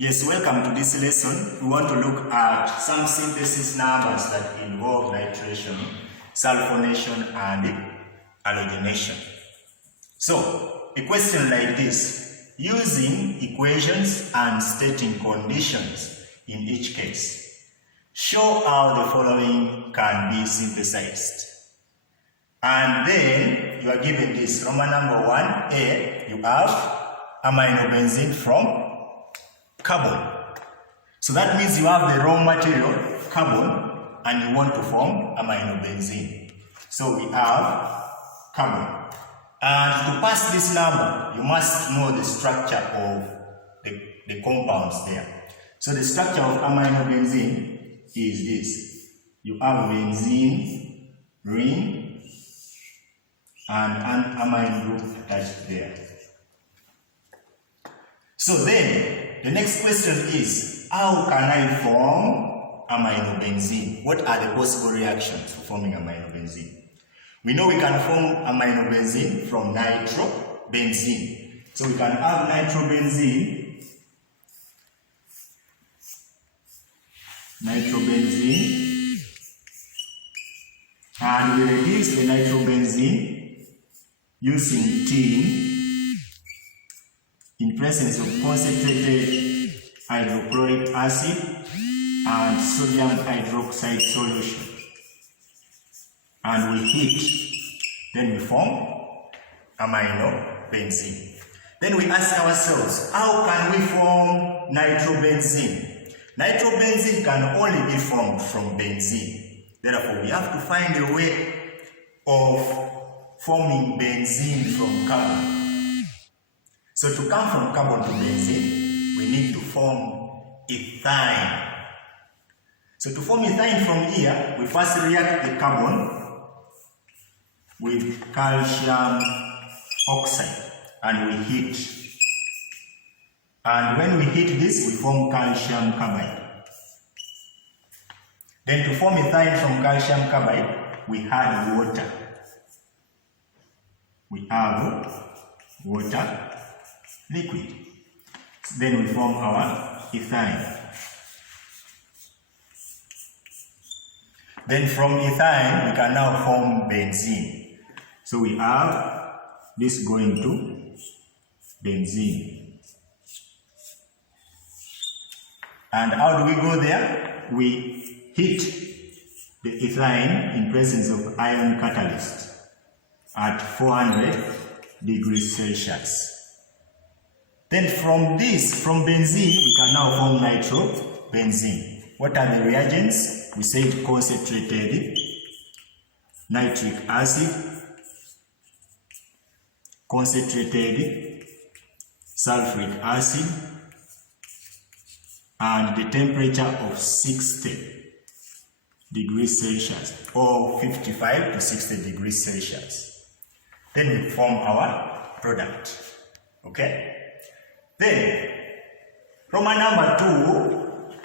Yes, welcome to this lesson. We want to look at some synthesis numbers that involve nitration, sulphonation, and halogenation. So, a question like this, using equations and stating conditions in each case, show how the following can be synthesized. And then you are given this, Roman number 1A, you have aminobenzene from carbon. So that means you have the raw material, carbon, and you want to form aminobenzene. So we have carbon. And to pass this number, you must know the structure of the compounds there. So the structure of aminobenzene is this. You have benzene, ring, and an amine group attached there. So then, the next question is, how can I form aminobenzene? What are the possible reactions for forming aminobenzene? We know we can form aminobenzene from nitrobenzene. So we can have nitrobenzene, and we reduce the nitrobenzene using tin in presence of concentrated hydrochloric acid and sodium hydroxide solution. And we heat, then we form aminobenzene. Then we ask ourselves, how can we form nitrobenzene? Nitrobenzene can only be formed from benzene. Therefore, we have to find a way of forming benzene from carbon. So to come from carbon to benzene, we need to form ethine. So to form ethine from here, we first react the carbon with calcium oxide and we heat. And when we heat this, we form calcium carbide. Then to form ethine from calcium carbide, we add water. We have water liquid. Then we form our ethine. Then from ethine, we can now form benzene. So we have this going to benzene. And how do we go there? We heat the ethine in presence of iron catalyst at 400 degrees Celsius. Then from benzene, we can now form nitrobenzene. What are the reagents? We said concentrated nitric acid, concentrated sulfuric acid, and the temperature of 60 degrees Celsius or 55 to 60 degrees Celsius. Then we form our product. Okay? Then, Roman number 2,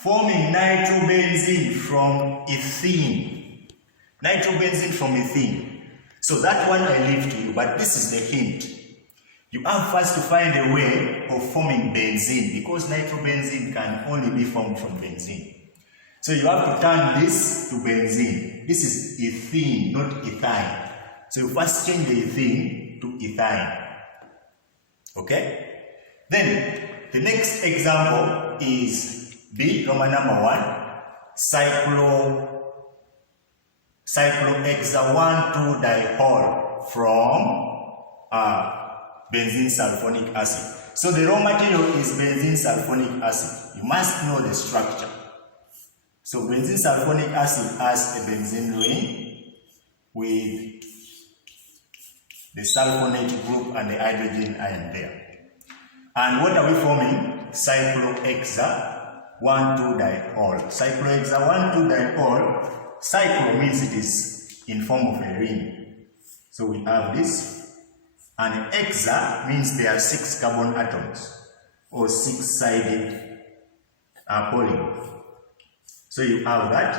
forming nitrobenzene from ethene. Nitrobenzene from ethene. So that one I leave to you, but this is the hint. You have first to find a way of forming benzene because nitrobenzene can only be formed from benzene. So you have to turn this to benzene. This is ethene, not ethine. So you first change the ethene to ethine. Okay? Then, the next example is B, Roman number 1, cyclohexane 1,2-diol from benzene sulfonic acid. So the raw material is benzene sulfonic acid. You must know the structure. So benzene sulfonic acid has a benzene ring with the sulfonate group and the hydrogen ion there. And what are we forming? Cyclohexane 1,2-diol. Cyclohexane 1,2-diol, cyclo means it is in form of a ring. So we have this. And hexa means there are 6 carbon atoms or 6-sided polygon. So you have that.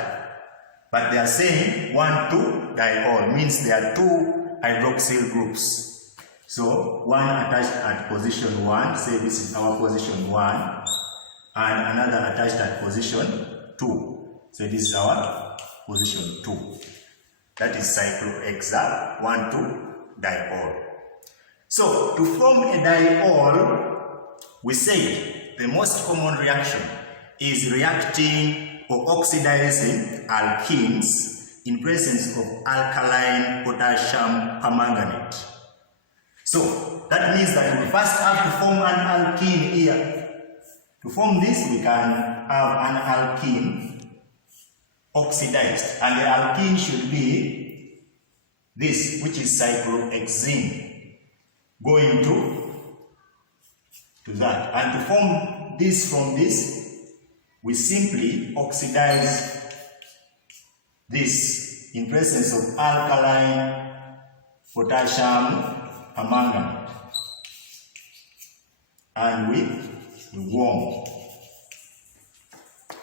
But they are saying 1,2-diol means there are 2 hydroxyl groups. So one attached at position 1, say this is our position 1, and another attached at position 2. So this is our position 2. That is cyclohexane 1,2-diol. So to form a diol, we say the most common reaction is reacting or oxidizing alkenes in presence of alkaline potassium permanganate. So that means that we first have to form an alkene here. To form this, we can have an alkene oxidized, and the alkene should be this, which is cyclohexane, going to that. And to form this from this, we simply oxidize this in presence of alkaline potassium permanganate, and we warm.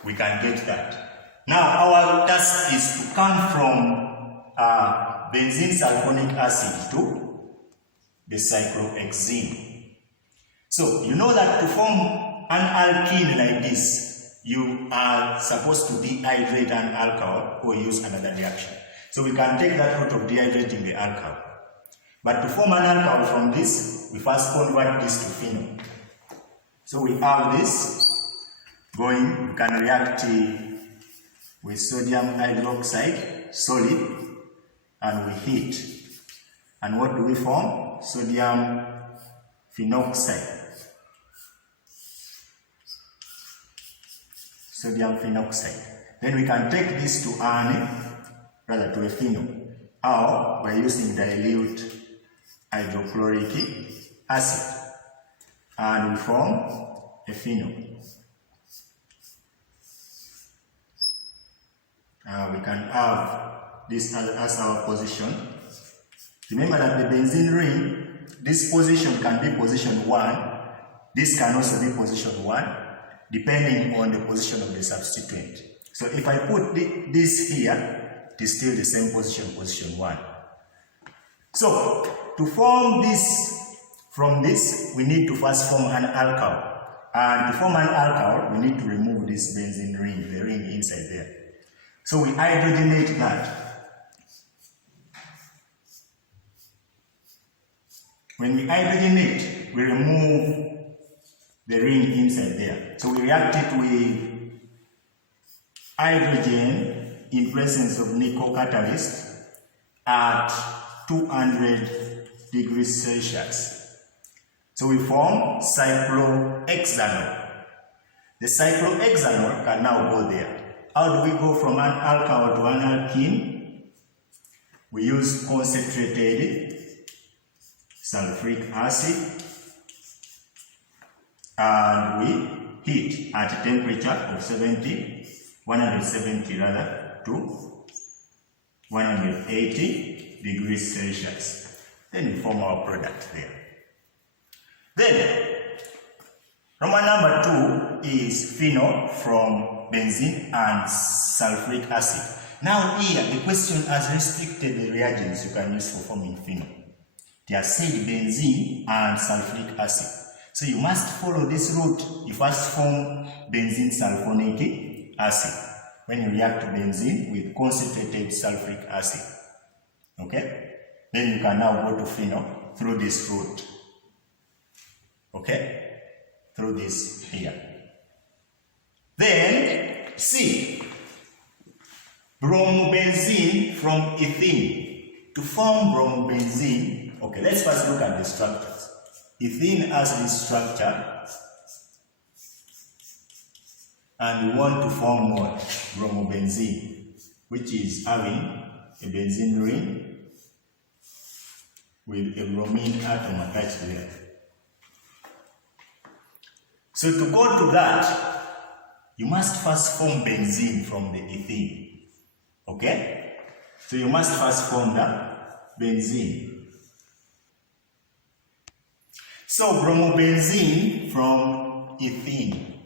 We can get that. Now our task is to come from benzene sulfonic acid to the cyclohexane. So you know that to form an alkene like this, you are supposed to dehydrate an alcohol or use another reaction. So we can take that route of dehydrating the alcohol. But to form an alcohol from this, we first convert this to phenol. So we have this going, we can react with sodium hydroxide, solid, and we heat. And what do we form? Sodium phenoxide. Sodium phenoxide. Then we can take this to a phenol. How? By using dilute hydrochloric acid. And we form a phenol. We can have this as our position. Remember that the benzene ring, this position can be position 1. This can also be position 1, depending on the position of the substituent. So if I put this here, it is still the same position, position 1. So to form this from this, we need to first form an alcohol. And to form an alcohol, we need to remove this benzene ring, the ring inside there. So we hydrogenate that. When we hydrogenate, we remove the ring inside there. So we react it with hydrogen in presence of nickel catalyst at 200 degrees Celsius. So we form cyclohexanol. The cyclohexanol can now go there. How do we go from an alcohol to an alkene? We use concentrated sulfuric acid and we heat at a temperature of 170 to 180 degrees Celsius. Then we form our product there. Then, Roman number 2 is phenol from benzene and sulfuric acid. Now here, the question has restricted the reagents you can use for forming phenol. They are said benzene and sulfuric acid. So you must follow this route. You first form benzene sulfonic acid when you react benzene with concentrated sulfuric acid. Okay? Then you can now go to phenol through this route. Okay? Through this here. Then C. Bromobenzene from ethene. To form bromobenzene, okay, let's first look at the structures. Ethene has this structure, and we want to form what? Bromobenzene, which is having a benzene ring with a bromine atom attached there. So to go to that, you must first form benzene from the ethene. Okay? So you must first form the benzene. So bromobenzene from ethene.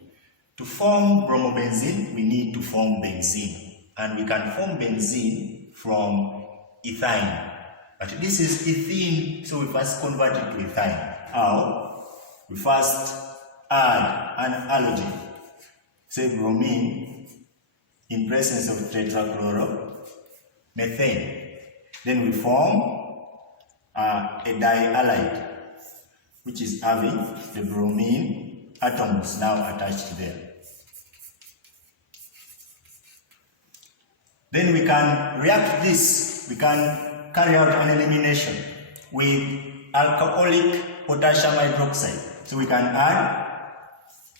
To form bromobenzene, we need to form benzene. And we can form benzene from ethine. But this is ethene, so we first convert it to ethine. How? We first add an halogen, say bromine, in presence of tetrachloromethane. Then we form a dihalide, which is having the bromine atoms now attached there. Then we can react this, we can carry out an elimination with alcoholic potassium hydroxide. So we can add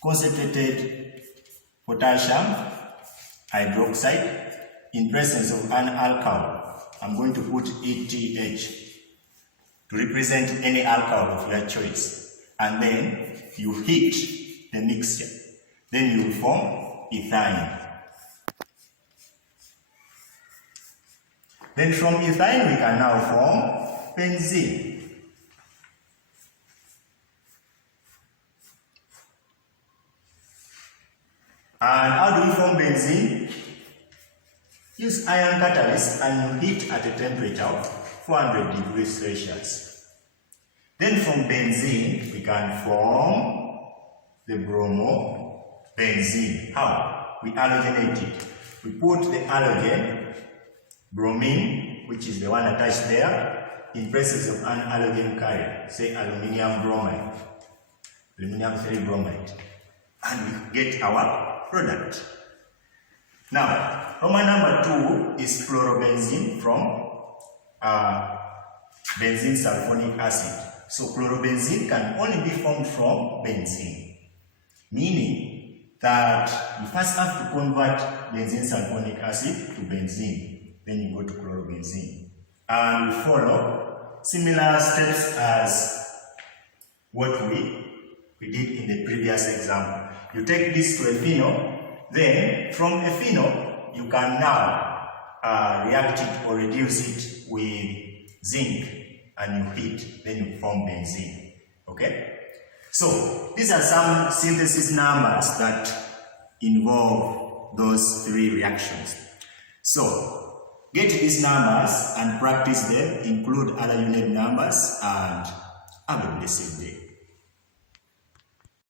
concentrated potassium hydroxide in presence of an alcohol. I'm going to put ETH to represent any alcohol of your choice. And then you heat the mixture. Then you form ethine. Then from ethine we can now form benzene. And how do we form benzene? Use iron catalyst and you heat at a temperature of 400 degrees Celsius. Then from benzene we can form the bromobenzene. How? We halogenate it. We put the halogen, bromine, which is the one attached there, in presence of an halogen carrier, say aluminium bromide, aluminium 3 bromide, and we get our product. Now, Roman number 2 is chlorobenzene from benzene sulfonic acid. So chlorobenzene can only be formed from benzene, meaning that you first have to convert benzene sulfonic acid to benzene. Then you go to chlorobenzene. And we follow similar steps as what we did in the previous example. You take this to a phenol, then from a phenol, you can now react it or reduce it with zinc and you heat, then you form benzene. Okay? So, these are some synthesis numbers that involve those 3 reactions. So, get these numbers and practice them, include other unit numbers, and have a blessed day.